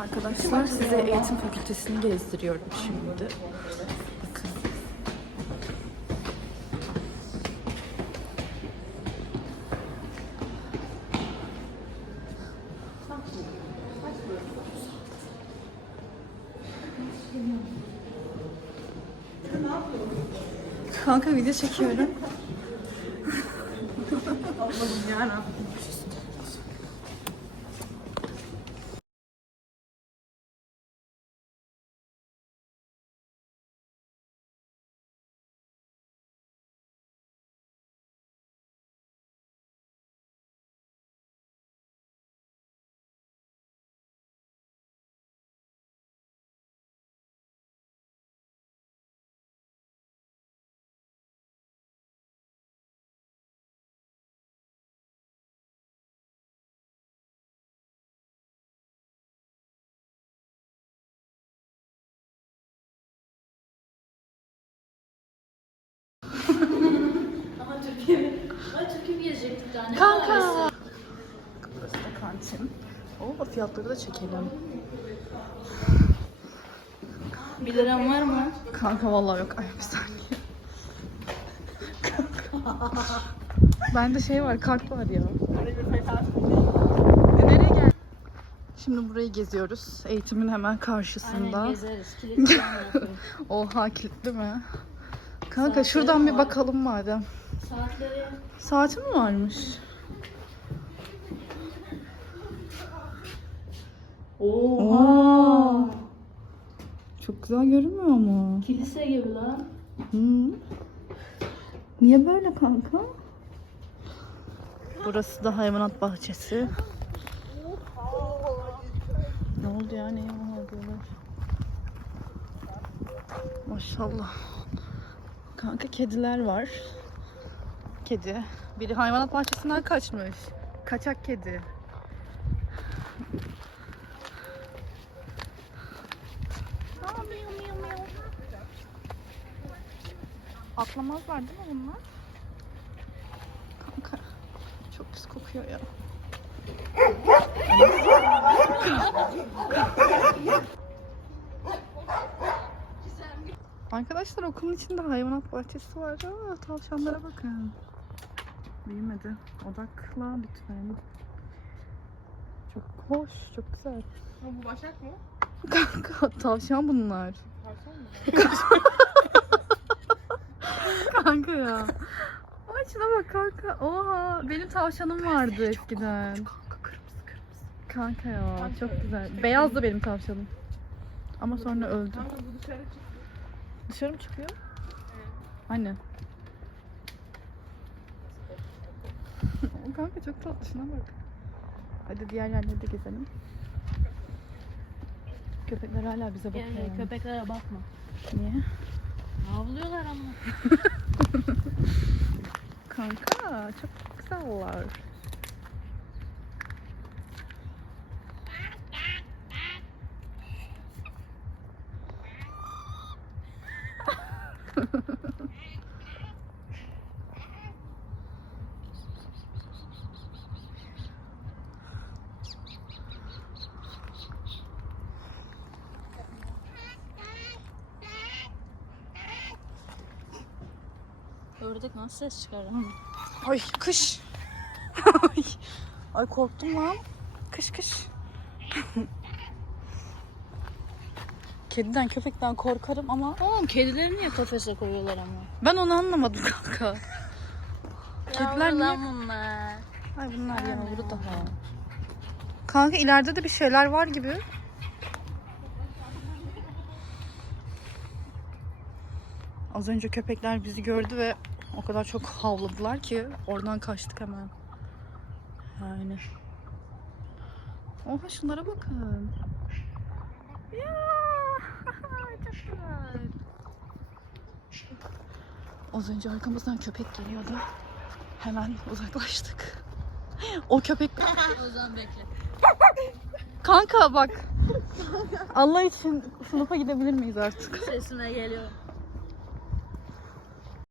Arkadaşlar size eğitim fakültesini gezdiriyorum şimdi. Bakın. Kanka video çekiyorum. Ama Kanka. Burası da kantin. Oo fiyatları da çekelim. 1 liram var mı? Kanka vallahi yok. Ay bir saniye. Kanka. Bende şey var, kart var ya. E, nereye gel? Şimdi burayı geziyoruz. Eğitimin hemen karşısında. Aynen gezeriz. Kilitli. Oha kilitli mi? Kanka şuradan bir bakalım madem. Saatleri Saati mi varmış? Oha. Çok güzel görünmüyor mu? Kilise gibi lan. Hı. Niye böyle kanka? Burası da hayvanat bahçesi. Ne oldu ya? Neye diyorlar? Maşallah. Kanka kediler var. Kedi. Biri hayvanat bahçesinden kaçmış. Kaçak kedi. Atlamazlar değil mi bunlar? Kanka çok pis kokuyor ya. Arkadaşlar okulun içinde hayvanat bahçesi var. Aa, tavşanlara bakın. Büyümedi. Odakla lütfen. Çok hoş, çok güzel. Bu Başak mı? Kanka tavşan bunlar. Tavşan mı? Kanka ya. Ay şuna bak kanka. Oha benim tavşanım vardı eskiden. Kanka kırmızı kırmızı. Kanka ya Kanka, çok güzel. çok Beyazdı benim tavşanım. Ama sonra öldü. Kanka bu dışarı çık. Dışarı mı çıkıyor? Anne. Kanka çok tatlı şuna bak. Hadi diğer yerlere de gezelim. Köpekler hala bize bakıyor. Yani köpeklere bakma. Niye? Havlıyorlar ama. Kanka çok güzeller. Ördek nasıl ses çıkarır? Ay kış. Ay. Ay korktum lan. Kış kış. Kediden köpekten korkarım ama Oğlum kedileri niye kafese koyuyorlar ama? ben onu anlamadım kanka. Kediler niye? bunlar. Ay bunlar yavru daha. Kanka ileride de bir şeyler var gibi. Az önce köpekler bizi gördü ve o kadar çok havladılar ki oradan kaçtık hemen. Yani. Oha şunlara bakın. Ya, çok güzel. Az önce arkamızdan köpek geliyordu. Hemen uzaklaştık. O köpek O zaman bekle. Kanka bak. Allah için sınıfa gidebilir miyiz artık? Sesime geliyor.